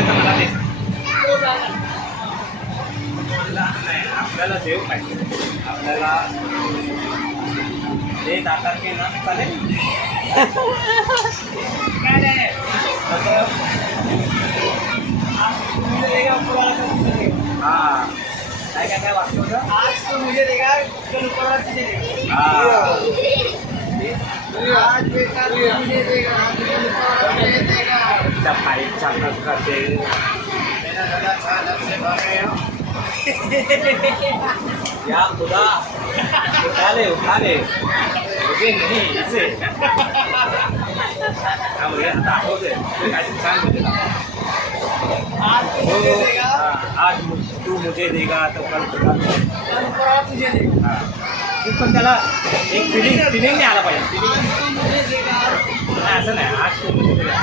करायचं मला ते आपल्याला देव पाहिजे आपल्याला ते दातात के ना चालेल काय नाही हाँ काय काय काय वाक्य होतं आज तो मुझे देगा कल ऊपर वाला तुझे देगा आज बेटा मुझे देगा कल ऊपर वाला तुझे देगा त्या फाईट चालत करते मेरा दादा चालत से भागे या खुदा उठा ले मुझे नहीं इसे मुझे आठवते काय छान मुझे आज तू मुझे देगा तो कल तुझे देगा तू पण त्याला एक फिलिंग नाही आला पाहिजे असं नाही आज तू मुझे देगा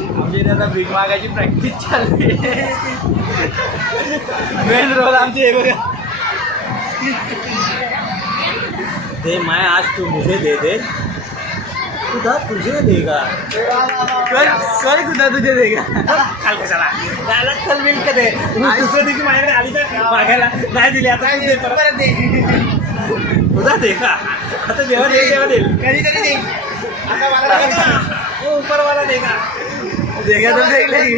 म्हणजे त्याचा भीक मागायची प्रॅक्टिस चालली मेन रोल आमचे हे बघा ते माय आज तू मुझे दे दे खुदा तुझे देगा कल खुदा तुझे देगा काल कशाला त्याला कल मिळत दे दुसऱ्या दिवशी माझ्याकडे आली तर मागायला नाही दिली आता तुझे परत दे खुदा देगा आता देवा देईल कधीतरी दे आता मला ऊपरवाला देगा देगा तो देख लेगी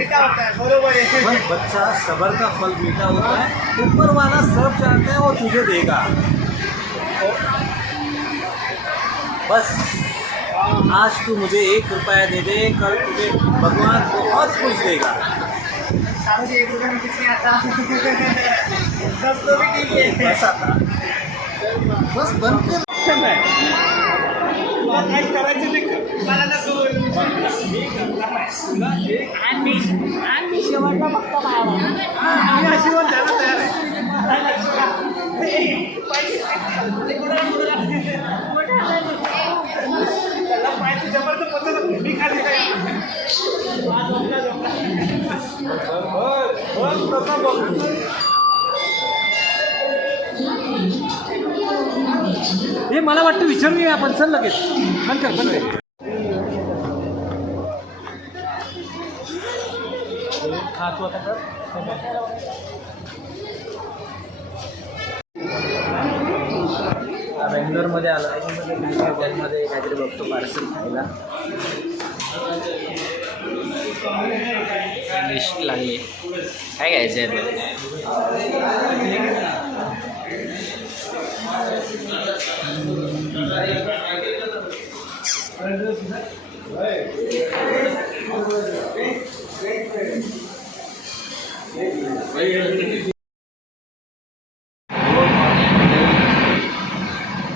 बरोबर है बच्चा सबर का फल मीठा होता है ऊपर वाला सब जानता है वो तुझे देगा बस आज तू मुझे 1 रुपया दे दे कल तुझे भगवान बहुत कुछ देगा 1 रुपया में कुछ नहीं आता 10 तो भी ठीक है बस आता बस बंद कर काय करायचं ते मला आणि शेवटला फक्त आम्ही शेवट द्यायला तयार आहे त्याला पाहिजे जबरदस्त पचत मी खाली काय हे मला वाटतं विचारूया आपण चल लगेच बंद कर हा तू आता कर बेंगलोरमध्ये आला हॉटेलमध्ये काहीतरी बघतो पार्सल खायला डिश लागली काय घ्यायचं आहे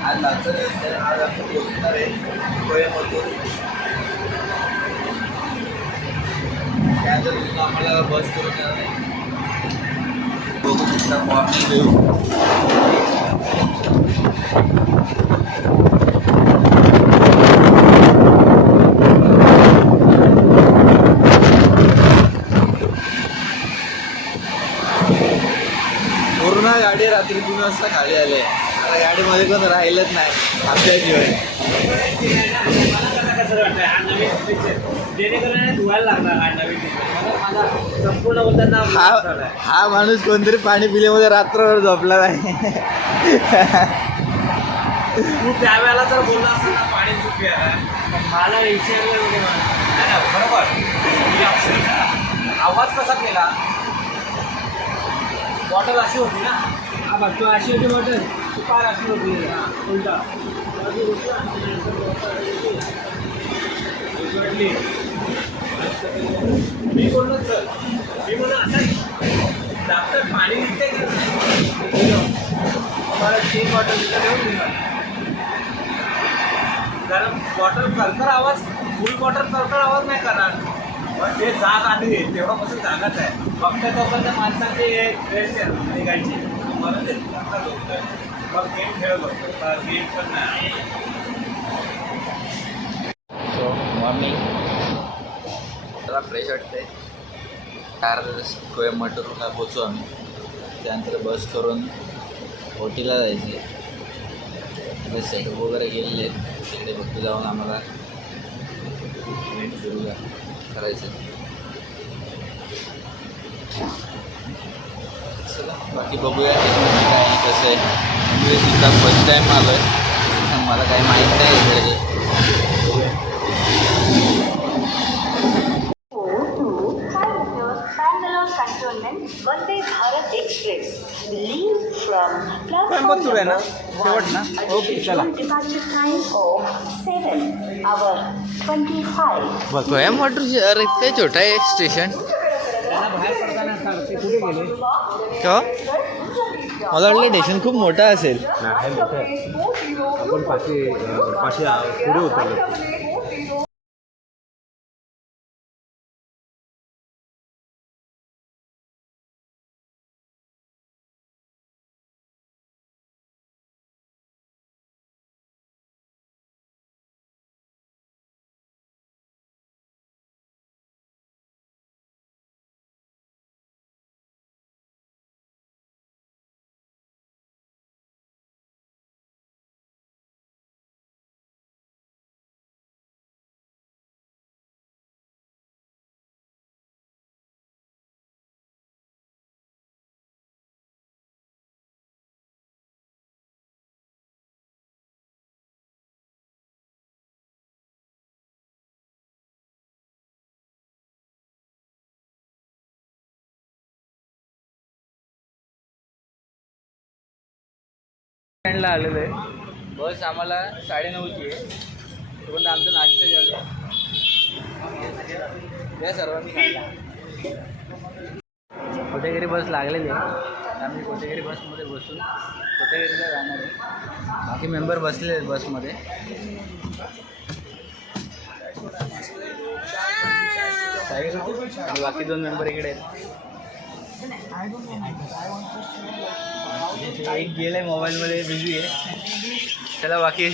आज आपण पोहोचणार आहे कोयंबतूर त्यानंतर आम्हाला बस करून जाणार आहे बघू शकता मॉर्निंग व्ह्यू पूर्ण गाडी रात्री 3 वाजता खाली आले आता गाडीमध्ये कोण राहिलंच नाही आपल्याशिवाय हा माणूस कोणतरी पाणी पिल्यामध्ये रात्रभर झोपला नाही तू त्यावेळेला जर बोलला असता ना पाणी खूप मला विचारलं बरोबर आवाज कसा केला बॉटल अशी होती ना हा बघ तू अशी होती बॉटल तू पार अशी होती उलटा मी बोललो सर मी बोललो असं डॉक्टर पाणी निघते की मला 3 बॉटल देऊन कारण बॉटल करकर आवाज फुल बॉटल करकर आवाज नाही करणार पण जे जाग आली तेवढं कसं जागाच आहे फक्त तोपर्यंत माणसांची ड्रेस निघायची म्हणून मग गेम खेळत बसतो गेम पण नाही सो मॉर्निंग जरा फ्रेश वाटते कोयंबतूरला पोचू आम्ही त्यानंतर बस करून ओटीला जायचे तिथे सेटअप वगैरे गेलेले तिकडे फक्त जाऊन आम्हाला इव्हेंट सुरू करायचं बाकी बघूया काय कसं आहे. मी तिथं फर्स्ट टाईम आलो आहे, मला काही माहीत नाही इकडे. Vande Bharat express leave from Coimbatore आहे ना शेवट ना. ओके चला कोयम्बतूर अरे इतकं छोटं आहे स्टेशन. बाहेर पडताना सांग ते कुठे गेले. का मला वाटलं स्टेशन खूप मोठं असेल. आपण पाचशे पुढे उतरलो. स्टँडला आलेलो आहे. बस आम्हाला 9:30ची आहे. तोपर्यंत आमचा नाश्ता झाला या सर्वांनी खाल्ला. कोटेगिरी बस लागलेली आहे. आम्ही कोटेगिरी बसमध्ये बसून कोटेगिरीला जाणार आहे. बाकी मेंबर बसलेले आहेत बसमध्ये. आणि बाकी 2 मेंबर इकडे आहेत. एक गेलाय मोबाईलमध्ये बिझी आहे. चला बाकी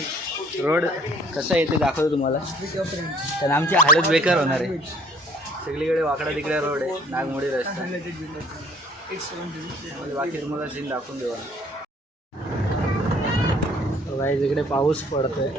रोड कसा आहे ते दाखवतो तुम्हाला. तर आमची हालत बेकार होणार आहे. सगळीकडे वाकडा तिकडे रोड आहे. नागमोडी रस्ता. बाकी तुम्हाला सीन दाखवून देऊ. गाईज इकडे पाऊस पडतोय.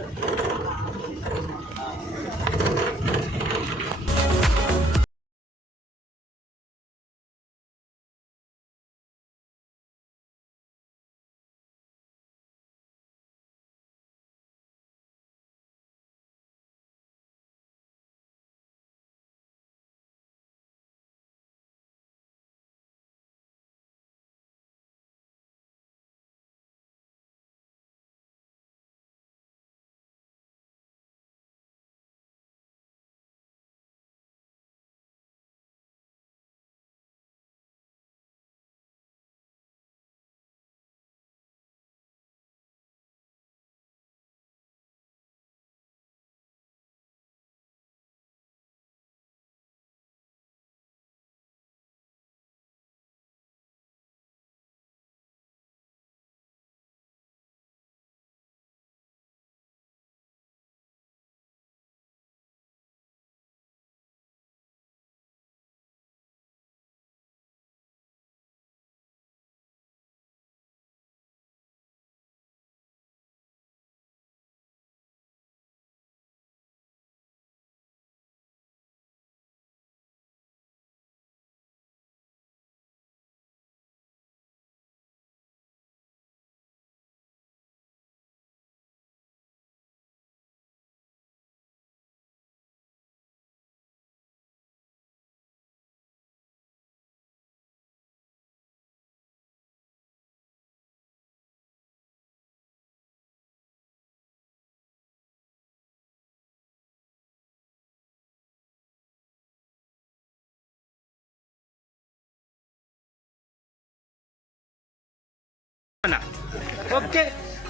ओके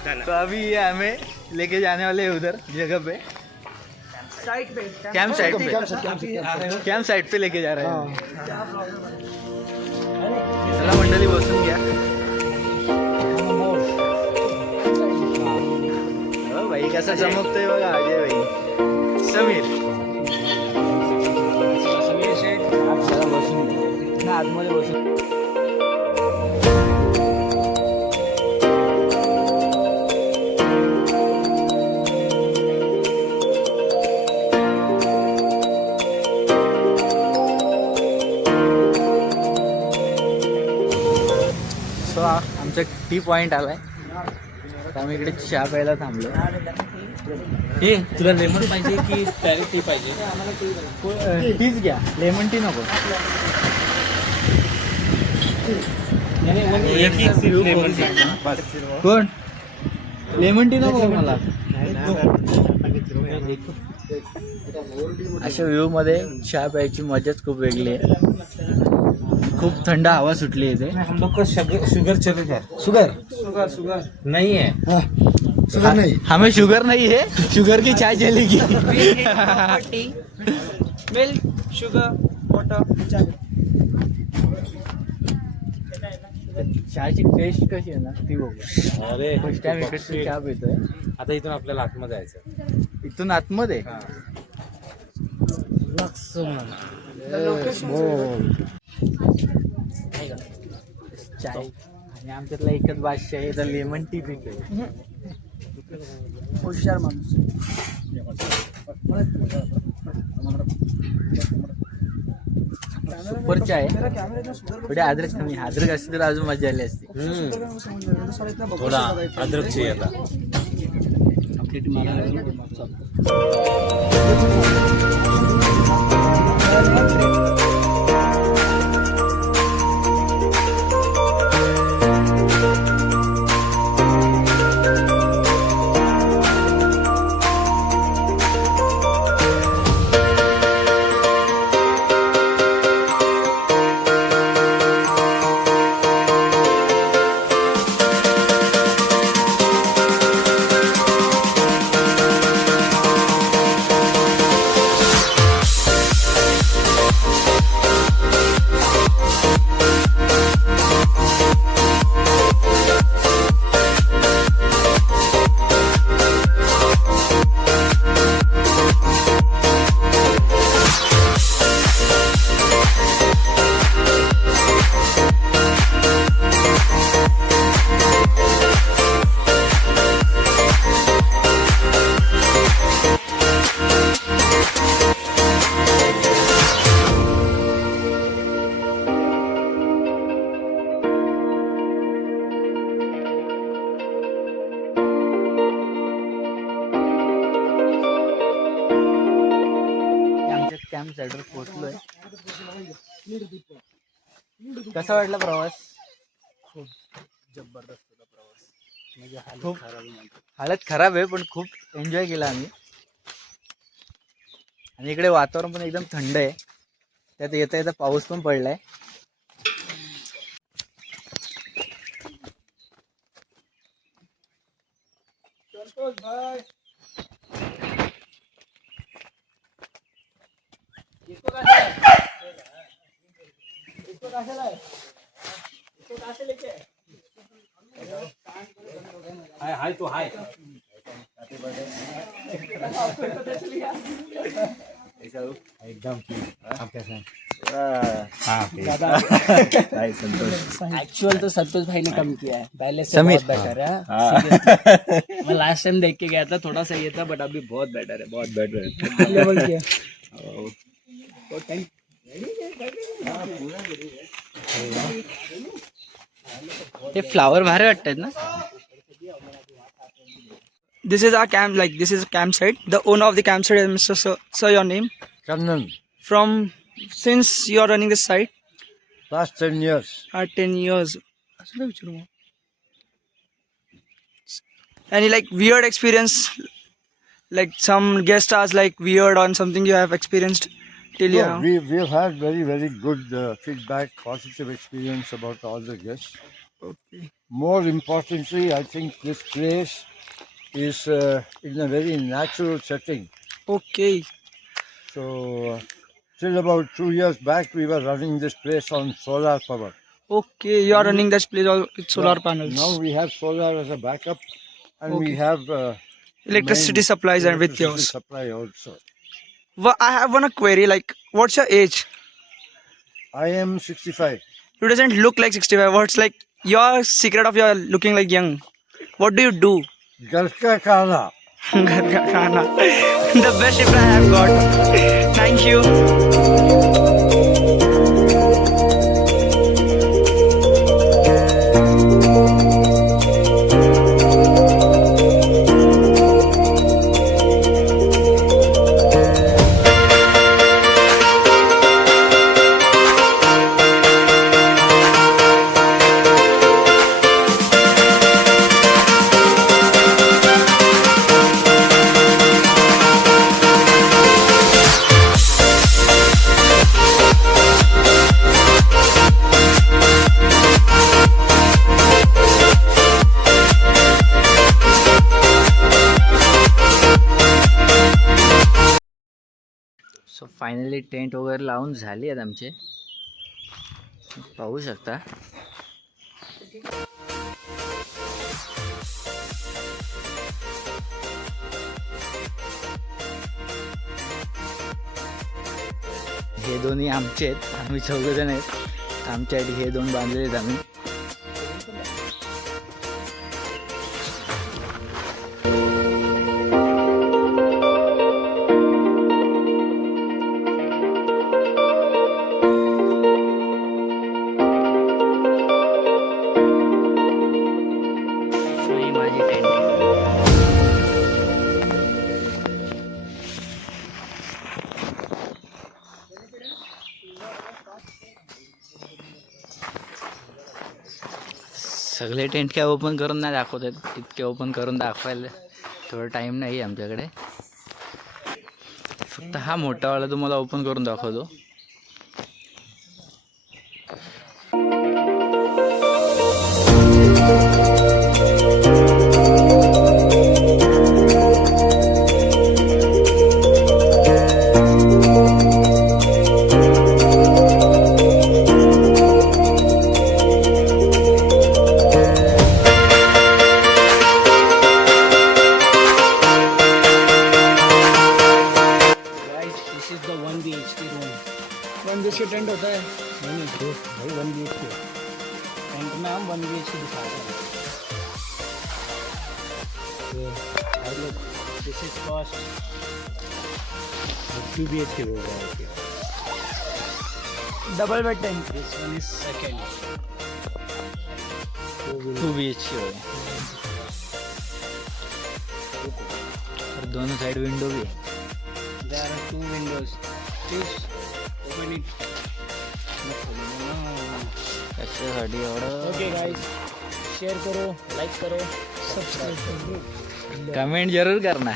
तो अभी ये हमें लेके जाने वाले हैं उधर जगह पे. कैंप साइट पे लेके जा रहे हैं. चला मंडळी बसून घ्या. हो भाई कसा चमकतोय बघा अजय भाई. समीर चला बसून घ्या. आतमध्ये बसून आमचा टी पॉईंट आलाय, तर आम्ही इकडे चहा प्यायला थांबलो. हे तुला लेमन पाहिजे की डायरेक्ट टी पाहिजे? टीच घ्या, लेमन टी नको. कोण लेमन टी नको मला. अशा व्ह्यू मध्ये चहा प्यायची मजाच खूप वेगळी आहे. खूप थंड हवा सुटली इथे. हम लोग को शुगर चले जाए. शुगर नहीं है. शुगर नहीं, हमें शुगर नहीं है. शुगर की चाय चलेगी. Milk, sugar, water. चहाची टेस्ट कशी आहे ना ती बघू. अरे फर्स्ट टाइम इकडे चहा पितोय. आता इथून आपल्याला आतमध्ये जायचं. इथून आतमध्ये चाय आणि आमच्यातला एकच बादशाह आहे, तर लेमन टी पितोय. हुशार माणूस. सुपर चाय थोडी अद्रक कमी. अद्रक असते तर अजून मजा आली असती. थोडा अदरक चाहिए आता. कॅम्प साईडवर पोहोचलोय. कसा वाटला प्रवास? खूप जबरदस्त होता प्रवास. म्हणजे खूप हालत खराब आहे, पण खूप एन्जॉय केला आम्ही. आणि इकडे वातावरण पण एकदम थंड आहे. त्यात येता येता पाऊस पण पडलाय. हाय तो हाय. एकदम एक्चुअल तो संतोष भाई ने कम किया है. पहले से समीर. बहुत बेटर है. मैं लास्ट टाइम देख के गया था, थोड़ा सा ये था, बट अभी बहुत बेटर है. बहुत बेटर लेवल किया. ते फ्लावर भारी वाटतात ना. This is our camp. Like this is a campsite. The owner of the campsite is Mr. Sir, your name? Kannan, From since you are running this site, last 10 years. 10 years. Any like weird experience? Like some guest stars like weird on something you have experienced till Yeah, now? we've had very good feedback, positive experience about all the guests. Okay. More importantly, I think this place is in a very natural setting. Okay. So, till about 2 years back, we were running this place on solar power. Okay. You are running this place all with solar panels. Now we have solar as a backup, and we Okay. have Electricity main supplies and with electricity yours. supply also. I have one query. Like, what's your age? I am 65. You doesn't look like 65. What's like your secret of your looking like young? What do you do? Garka Kana. घर का खाना. The best reply I have got. Thank you. Finally tent वगैरे लावून झाली आहेत आमचे, पाहू शकता. हे दोन्ही आमचे आहेत, आम्ही 4 जण आहेत. आमच्यासाठी हे 2 बांधलेले आहेत आम्ही. ही माझी टेंट आहे. सगळे टेंट काय ओपन करून नाही दाखवत आहेत, इतके ओपन करून दाखवायला थोडं टाईम नाही आमच्याकडे. फक्त हा मोठावाला तुम्हाला ओपन करून दाखवतो. This is the 1 BHK room. 1 BHK tent होता है? नहीं भाई 1 BHK टेंट में हम 1 BHK दिखा रहे हैं. दिस इज कॉस्ट 2 BHK हो रहा है. Double bed tent. This one is second. 2 BHK है और दोनों साइड विंडो भी है. There are 2 windows. Choose. Open it. कशासाठी एवढं? Okay guys, शेअर करो, लाईक करो, सबस्क्राईब करो. कमेंट जरूर करना.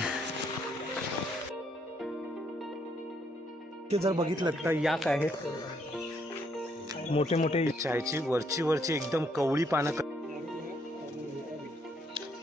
ते जर बघितलं तर या काय आहे, मोठे मोठे चायची वरची एकदम कवळी पानं